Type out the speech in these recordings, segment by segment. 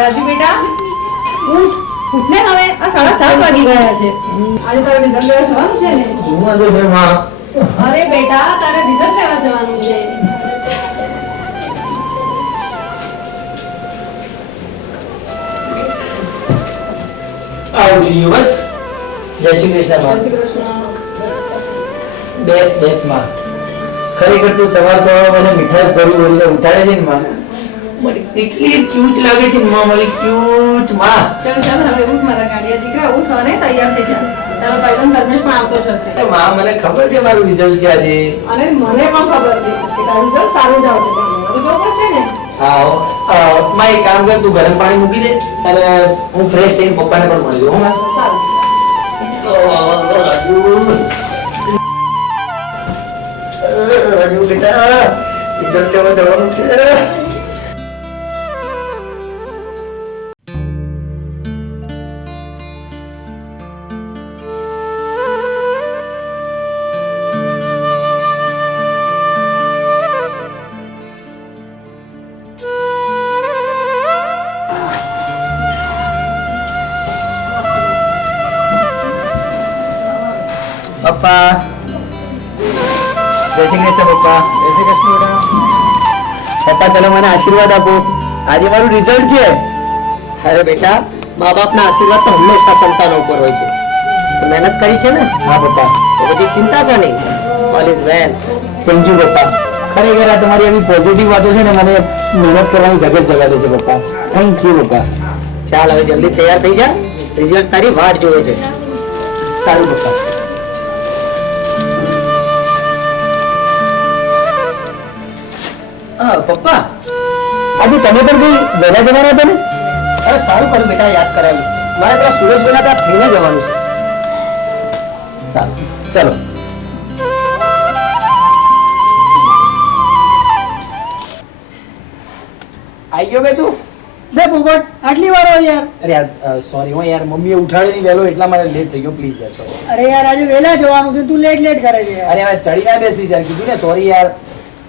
રાજુ બેટા ઉઠ ઉઠને હવે આ 7:30 વાગી ગયા છે. આજે તારે રિઝલ્ટ લેવા જવાનું છે ને? જોવા દે ભાઈ માં. અરે બેટા તારે રિઝલ્ટ લેવા જવાનું છે. આવું જોઈએ બસ. જય શ્રી કૃષ્ણ માં. જય શ્રી કૃષ્ણ. બેસ બેસ માં. ખરેખર તું સવાર મને મીઠાશ ભરી બોલીને ઉઠાડે છે ને માં. મને એટલી ક્યુટ લાગે છે માં, મને ક્યુટ માં. ચાલ ચાલ હવે ઉઠ મારા ગાડિયા દીકરા, ઉઠ અને તૈયાર થઈ જા. તારો ભાઈબંધ ધર્મેશ પણ આવતો જ હશે. માં મને ખબર છે મારું રિઝલ્ટ છે આજે. અને મને પણ ખબર છે કે તારું રિઝલ્ટ સારું જ આવશે, પણ મને તો જોવું પડશે ને. હા માં એક કામ કર, તું ગરમ પાણી મૂકી દે અને હું ફ્રેશ થઈને પપ્પાને પણ મળી લઉં. હા સારું. રાજુ બેટા રિઝલ્ટ લેવા જવાનું છે. પપ્પા જય શ્રી કૃષ્ણ. પપ્પા જય શ્રી કૃષ્ણ. પપ્પા ચલો મને આશીર્વાદ આપો, આજે મારું રિઝલ્ટ છે. અરે બેટા, મા બાપના આશીર્વાદ તો હંમેશા સંતાનો ઉપર હોય છે. મહેનત કરી છે ને? હા પપ્પા. તો બધી ચિંતા છે નહીં. All is well. Thank you પપ્પા. ખરેખર આ તમારી આવી પોઝિટિવ વાતો છે ને, મને મહેનત કરવાની ધગજ જગાડે છે પપ્પા. થેન્ક યુ પપ્પા. ચાલ હવે જલ્દી તૈયાર થઈ જા, રિઝલ્ટ તારી વાટ જોવે છે. સારું પપ્પા. હા પપ્પા, આજે તમે પણ કઈ વહેલા જવાના હતા ને? અરે સારું કર્યું બેટા, યાદ કરાવ્યું. મારે પેલા સુરેશ બેના ત્યાં થઈને જવાનું છે. સારું ચલો. આઈ ગયો બે તું? બે પોપટ આટલી વાર હોય યાર. અરે યાર સોરી હો યાર, મમ્મીએ ઉઠાડ્યો નહીં વહેલો એટલા માટે લેટ થઈ ગયો. પ્લીઝ યાર sorry. અરે યાર આજે વહેલા જવાનું છે, તું લેટ લેટ કરે છે યાર. અરે હવે ચડી ના બેસી યાર, કીધું ને સોરી યાર.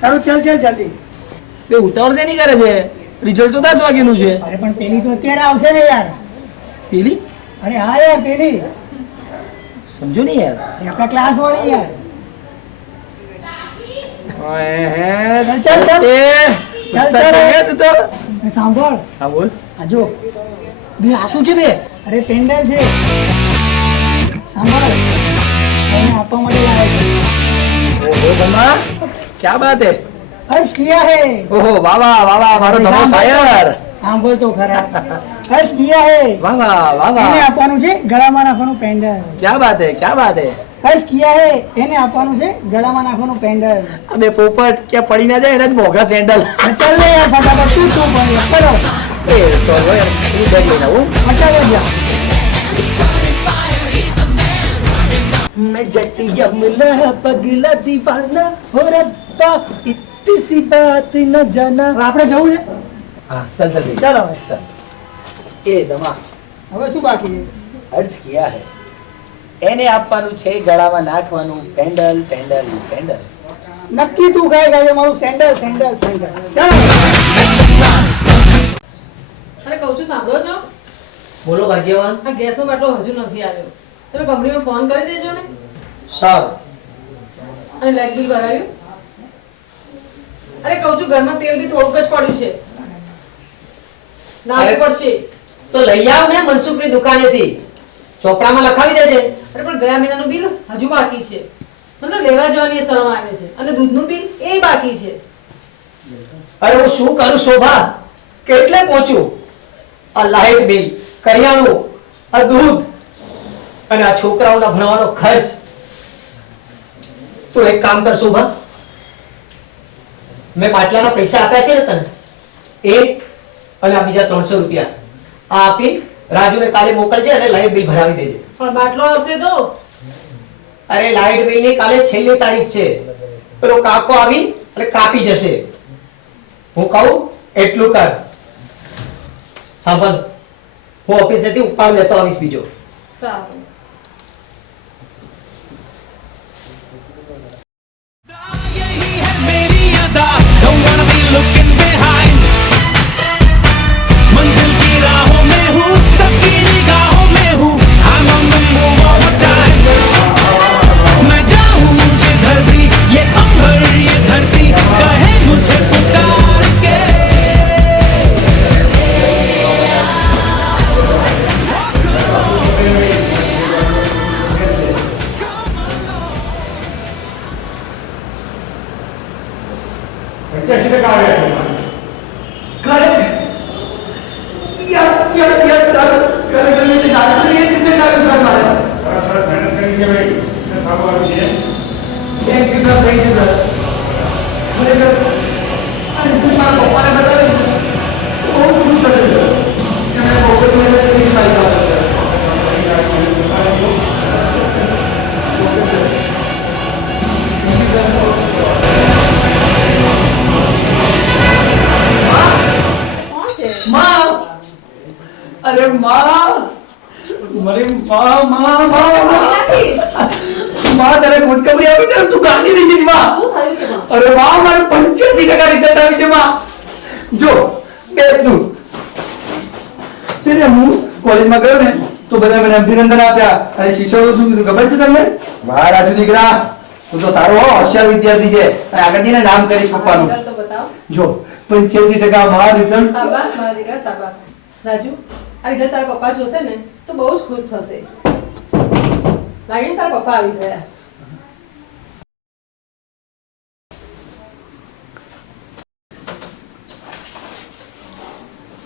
સારું ચાલ ચાલ જલ્દી. બે ઉતાવળ નહીં કરે છે, રિઝલ્ટ તો 10 વાગ્યાનું છે. અરે પણ પેલી તો અત્યારે આવશે ને યાર. પેલી અરે હા યાર પેલી સમજો ને યાર. એ આપણા ક્લાસ વાળી યાર. ચાલ ચાલ સાંભળ, હા બોલ. આ જો બે આ શું છે બે? અરે પેન્ડલ છે, સાંભળ એને આપવા માટે લાવે છે. ઓહો બમ્મા, ક્યા બાત હે. હર્ષ કિયા હે. ઓહો વાહ વાહ વાહ વાહ, મારો ધમો શાયર. સાંભળ તો ખરા. હર્ષ કિયા હે. વાહ વાહ વાહ એને વાહ, આપવાનું છે ગળામાં નાખવાનું પેન્ડલ. ક્યા બાત હે ક્યા બાત હે. હર્ષ કિયા હે, એને આપવાનું છે ગળામાં નાખવાનું પેન્ડલ. અબે પોપટ ક્યાં પડી ના જાય, એના જ મોઘા સેન્ડલ. ચાલ લે યાર ફટાફટ, તું શું પણ કરો. એ સોરી યાર, હું બેગ લઈને આવું. ચાલો જા. मैं जटिया मिला पगला दीवाना हो रब्बा, इतनी सी बात न जाना. હવે આપણે જવું છે. हाँ चल जल्दी. ચાલો હવે. चल. એ દમા હવે શું બાકી છે? અર્જ કિયા હે, એને આપવાનું છે ગળામાં નાખવાનું પેન્ડલ પેન્ડલ પેન્ડલ. નક્કી તું ખાઈ જાય મારું સેન્ડલ સેન્ડલ સેન્ડલ. ચાલો અરે કહું છું સાંભળો છો? બોલો ભાગ્યવાન. આ ગેસનો બાટલો હજુ નથી આવ્યો. તમે કંપનીમાં ફોન કરી દેજો ને. સારું. અને લાઇટ બિલ ભરાયું? અરે કહું છું ઘરમાં તેલ બી થોડુંક જ પડ્યું છે, નાખવું પડશે. તો લઈ આવ ને મનસુખની દુકાનેથી, ચોપડામાં લખાવી દેજે. અરે પણ ગયા મહિનાનું બિલ હજુ બાકી છે, મતલબ લેવા જવાની એ શરમ આવે છે. અને દૂધનું બિલ એ બાકી છે. અરે હું શું કરું શોભા, કેટલે પહોંચું? આ લાઇટ બિલ, કરિયાણું, આ દૂધ અને આ છોકરાઓના ભણવાનો ખર્ચ. તું એક કામ કર શોભા, મેં બાટલાના પૈસા આપ્યા છે ને તને, એ અને આ બીજા 300 રૂપિયા આ આપી રાજુને કાલે મોકલજે અને લાઇટ બિલ ભરાવી દેજે. પણ બાટલો આવશે તો? અરે લાઇટ બિલની કાલે છેલ્લી તારીખ છે, પેલો કાકો આવી અને કાપી જશે. હું કહું એટલું કર. સાંભળ, હું ઓફિસેથી ઉપાડ લેતો આવીશ બીજો. સારું. Don't wanna be looking behind. मंजिल की અરે માં મારી માં તારે ખુશખબરી આપી ને તું કાઢી દીધી માં. શું થયું છે માં? અરે વાહ મારે 85% રિઝલ્ટ આવી છે માં. જો બેસ તું છે ને હું કોલેજમાં ગયો ને તો બધા મને અભિનંદન આપ્યા અને શિક્ષકો શું કીધું ખબર છે તમને? વાહ રાજુ દીકરા તું તો સારો હોશિયાર વિદ્યાર્થી છે અને આગળ જઈને નામ કરીશ પપ્પાનું. રિઝલ્ટ તો બતાવો. જો 85% મારા રિઝલ્ટ. શાબાશ મારા દીકરા, શાબાશ. રાજુ, આ રિઝલ્ટ તારા પપ્પા જોશે ને તો બહુ જ ખુશ થશે. લાગે ને તારા પપ્પા આવી ગયા.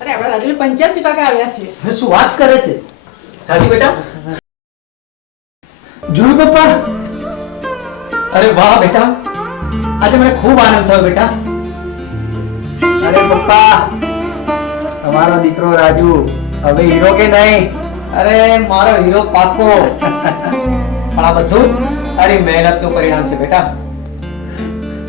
અરે આપણા રાજુને 85% આવ્યા છે. હવે શું વાત કરે છે રાજુ બેટા? જોયું પપ્પા? અરે વાહ બેટા, આજે મને ખૂબ આનંદ થયો બેટા. અરે પપ્પા તમારો દીકરો રાજુ હવે હીરો કે નહીં? અરે મારો હીરો પાકો. પણ આ બધું તારી મહેનતનું પરિણામ છે બેટા.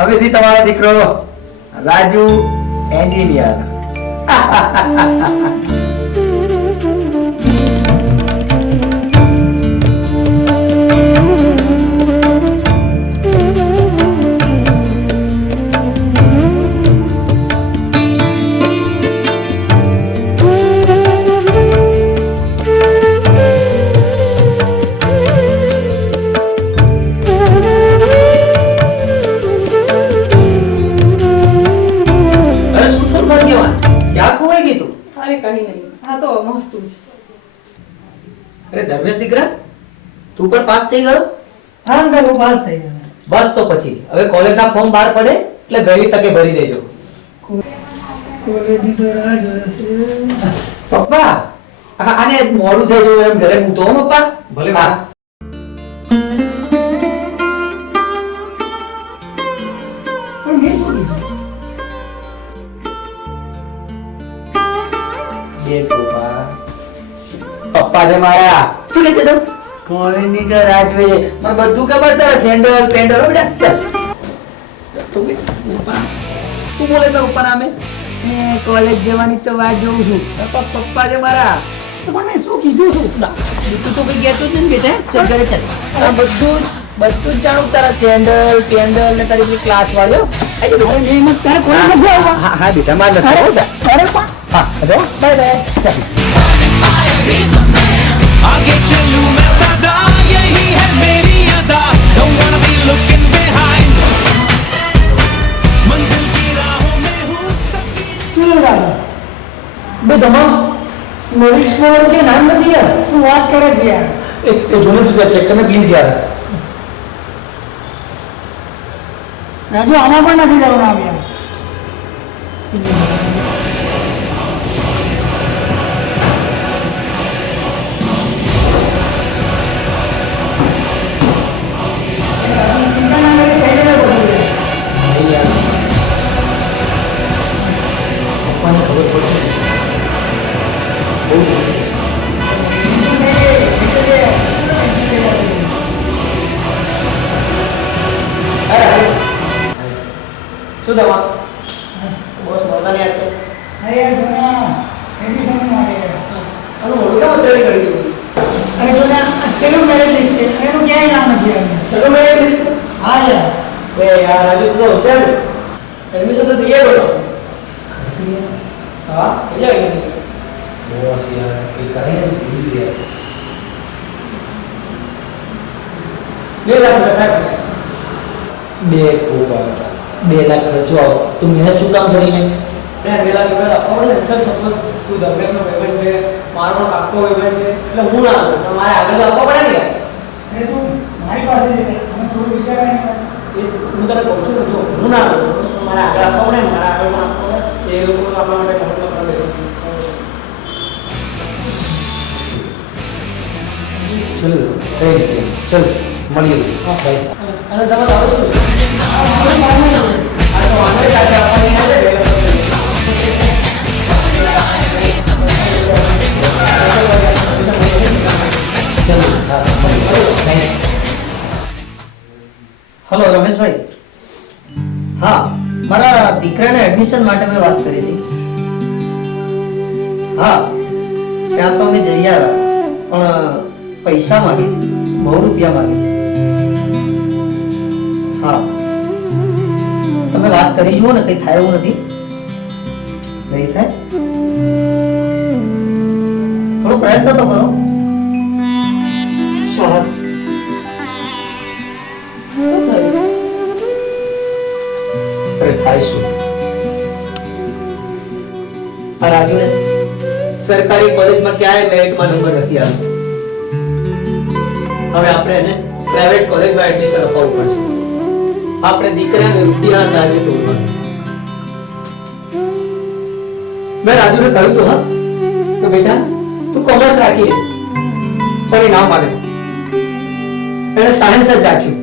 હવેથી તમારો દીકરો રાજુ એન્જિનિયર. અરે શું થયું ભાગ્યવાન? ક્યાં ખોવાઈ ગઈ તું? અરે કઈ નહીં, આ તો મસ્ત છે. અરે ધર્મેશ દીકરા, તું પણ પાસ થઈ ગયો? હા અંકલ હું પાસ થઈ ગયો. બસ તો પછી હવે કોલેજના ફોર્મ બહાર પડે એટલે વહેલી તકે ભરી દેજો. કોલેજની તો રાહ જોવે છે. પપ્પા આને મોડું થઈ ગયું એમ ઘરે મૂકતો હો પપ્પા. ભલે હા. પણ મેં શું કીધું? બે પપ્પા પપ્પા છે મારા. શું કહેતો તો? કોલેજની તો રાજવે છે. મને બધું ખબર છે. સેન્ડલ પેન્ડલ હો બેટા. ચાલ. તો બે પપ્પા શું બોલે છે પપ્પા નામે? કોલેજ જવાની તો વાત જોઉં છું. પપ્પા છે મારા. તો પણ મેં શું કીધું છું? તું તો કઈ કહેતો જ નથી બેટા. ચાલ ઘરે ચાલ. આ બધું જ જાણું તારા સેન્ડલ પેન્ડલ ને તારી પેલી ક્લાસ વાળો. અરે મેં મત તારે કોલેજ નથી આવવા. હા હા બેટા માર નથી. હો, જા. અરે પણ હા હજો બાય બાય. ચાલ. आगे चलूं मैं सदा यही है मेरी अदा don't wanna be looking behind मंजिल की राहों में हूँ सबकी શું લાગે? બે તમામ નરેશમાં કે નામ નથી યાર. તું વાત કરે છે યાર. એ જોને તું ચેક કરને પ્લીઝ યાર. રાજુ આમાં પણ નથી જવાનું નામ યાર. ચિંતા ના કરી થઈ જશે બધું. નહીં યાર પપ્પાને ખબર પડશે બહુ જરૂરી છે. અરે શું દવા? બોસ મળવાની છે. અરે યાર જોના એડમિશન માટે આનું મોડું કેમ અત્યારે કરી દીધું? અરે જોના આ છેલ્લું મેરેજ લિસ્ટ છે એનું ક્યાંય નામ નથી આવ્યું. ચલો મેં એડમિશન. હા યાર. બે યાર રાજુ તું તો હોશિયાર છે. એડમિશન તો થઈ ગયો છો. હા થઈ જાય એડમિશન. બોસ યાર કઈ કરે ને પ્લીઝ યાર. 2 લાખ રૂપિયા થાય. બે પપ્પા 2 લાખ ખર્ચો આવો તો મહેનત શું કામ કરીને? 2 લાખ રૂપિયા આપવા પડે ને. ચલ સપોઝ તું ધર્મેશનો પેમેન્ટ છે, મારો પણ પાક્કો પેમેન્ટ છે એટલે હું ના આપું પણ મારે આગળ તો આપવા પડે ને યાર. અરે તું મારી પાસે છે અમે થોડું વિચારવાની વાત. એ હું તને કહું છું ને જો હું ના આપું છું પણ મારે આગળ આપવા પડે ને મારે આગળ પણ આપવા પડે એ લોકો આપવા માટે કમિટમેન્ટ કરવા બેસે. ચલો કઈ રીતે ચલ મળીએ. હા બાય. અને તમે લાવો છો આ તો વાંધો કાઢે આપવાની આવે 2 લાખ ચલો હા મળીએ. થેન્ક્સ. હલો રમેશભાઈ. હા મારા દીકરાને એડમિશન માટે મેં વાત કરી હતી. હા ત્યાં તો અમે જઈ આવ્યા પણ પૈસા માંગે છે, બહુ રૂપિયા માંગે છે. હા, તમે વાત કરી જુઓ ને, કઈ થાય એવું નથી. નહીં થાય, થોડો પ્રયત્ન તો કરો. શું થયું? અરે થાય શું? આ રાજુને સરકારી કોલેજમાં ક્યાંય મેરિટમાં નંબર નથી આવ્યો. હવે આપણે એને પ્રાઇવેટ કોલેજમાં એડમિશન અપાવવું પડશે. આપણે દીકરાને રૂપિયાના દાજે તોડવાનું. મેં રાજુને કહ્યું તો હા કે બેટા તું કોમર્સ રાખી લે, પણ એ ના માને. એને સાયન્સ જ રાખ્યું.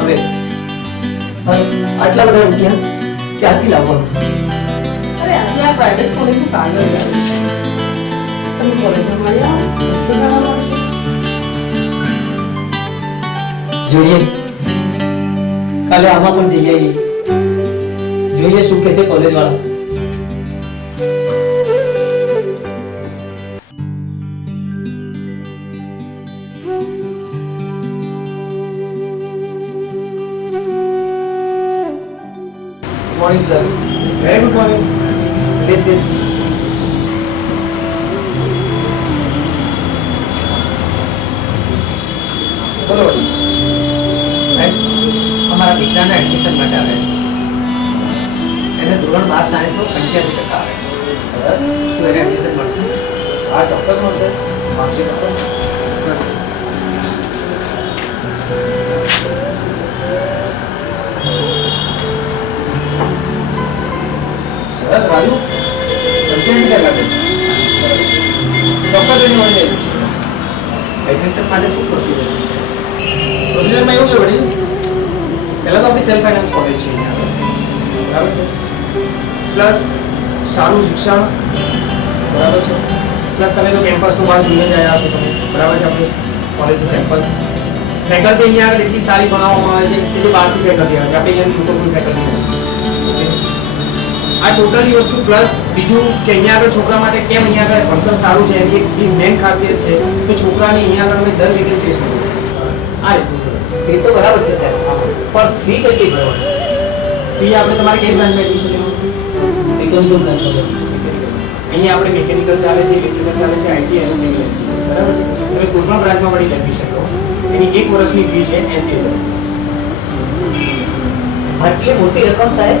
હવે આટલા બધા રૂપિયા ક્યાંથી લાવવાનું? અરે આજે આ પ્રાઇવેટ કોલેજનું કાગળ આવ્યું છે. તમે કોલેજમાં મળી આવો, શું કરવાનું આવશે? જોઈએ, કાલે આમાં પણ જઈ આવીએ. જોઈએ શું કે છે કોલેજ વાળા. Morning sir. Very good morning. Please sit. બોલો સાહેબ, અમારા દીકરાના એડમિશન માટે આવે છે. એને ધોરણ 12 સાયન્સમાં 85% આવે છે. સરસ. શું એને એડમિશન મળશે? હા, ચોક્કસ મળશે. માર્કશીટ આપો. બસ. સરસ રાજુ, 85% સરસ. ચોક્કસ એની મળી એડમિશન. એડમિશન માટે શું પ્રોસિજર છે? પ્રોસિજરમાં એવું છે વડીલ, પહેલાં તો આપણી સેલ્ફ ફાઇનાન્સ કોલેજ છે અહીંયા, બરાબર છે. પ્લસ સારું શિક્ષણ, બરાબર છે. પ્લસ તમે તો કેમ્પસનું બહાર જોઈને જ આવ્યા છો તમે, બરાબર છે. આપણું કોલેજનું કેમ્પસ, ફેકલ્ટી અહીંયા આગળ એટલી સારી ભણાવવામાં આવે છે કે જે બહારથી ફેકલ્ટી આવે છે, આપણે અહીંયાથી કોઈ ફેકલ્ટી નથી. આ ટોટલી વસ્તુ પ્લસ બીજું કે અહીંયા આગળ છોકરા માટે કેમ અહીંયા આગળ ભણતર સારું છે એની એક મેઇન ખાસિયત છે કે છોકરાની અહીંયા આગળ અમે દર વીકલી ટેસ્ટ કરીએ છીએ. આ રીતનું છે. એ તો બરાબર છે સાહેબ, પણ ફી કેટલી ભરવાની? ફી આપણે તમારે કઈ બ્રાન્ચમાં એડમિશન લેવું? મિકેનિકલ બ્રાન્ચમાં. અહીંયા આપણે મિકેનિકલ ચાલે છે, ઇલેક્ટ્રિકલ ચાલે છે, આઈટી અને સિવિલ, બરાબર છે. તમે કોઈ પણ બ્રાન્ચમાં મળી એડમિશન લો, એની 1 વર્ષની ફી છે 80,000. આટલી મોટી રકમ સાહેબ?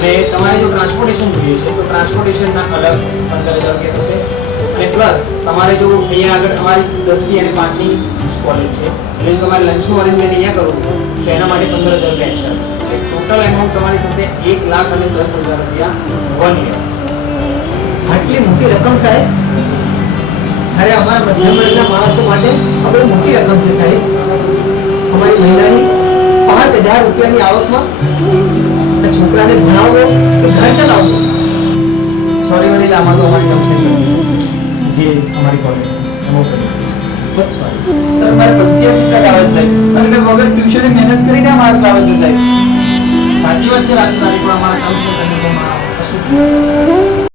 અને તમારે જો ટ્રાન્સપોર્ટેશન જોઈએ છે તો ટ્રાન્સપોર્ટેશનના અલગ 15,000 રૂપિયા થશે. અને પ્લસ તમારે જો અહીંયા આગળ અમારી 10થી અને 5ની કોલેજ છે, એટલે જો તમારે લંચનું અરેન્જમેન્ટ અહીંયા કરવું તો એના માટે 15,000 રૂપિયા એક્સ્ટ્રા થશે. એટલે ટોટલ એમાઉન્ટ તમારી થશે 1,10,000 રૂપિયા 1 યર. આટલી મોટી રકમ સાહેબ? અરે અમારા મધ્યમ વર્ગના માણસો માટે આ બહુ મોટી રકમ છે સાહેબ. અમારી મહિનાની 5,000 રૂપિયાની આવકમાં આ છોકરાને ભણાવવો કે ઘર ચલાવવો? સોરી વડીલ, આમાં તો અમારી ટર્મ્સ એન્ડ કન્ડિશન છે જે અમારી કોલેજ એમાં સર મારે 85% આવે છે સાહેબ, અને મેં વગર ટ્યુશને મહેનત કરીને માર્ક લાવે છે સાહેબ. સાચી વાત છે રાજુ તારી, પણ અમારા ટર્મ્સ એન્ડ કન્ડિશનમાં કશું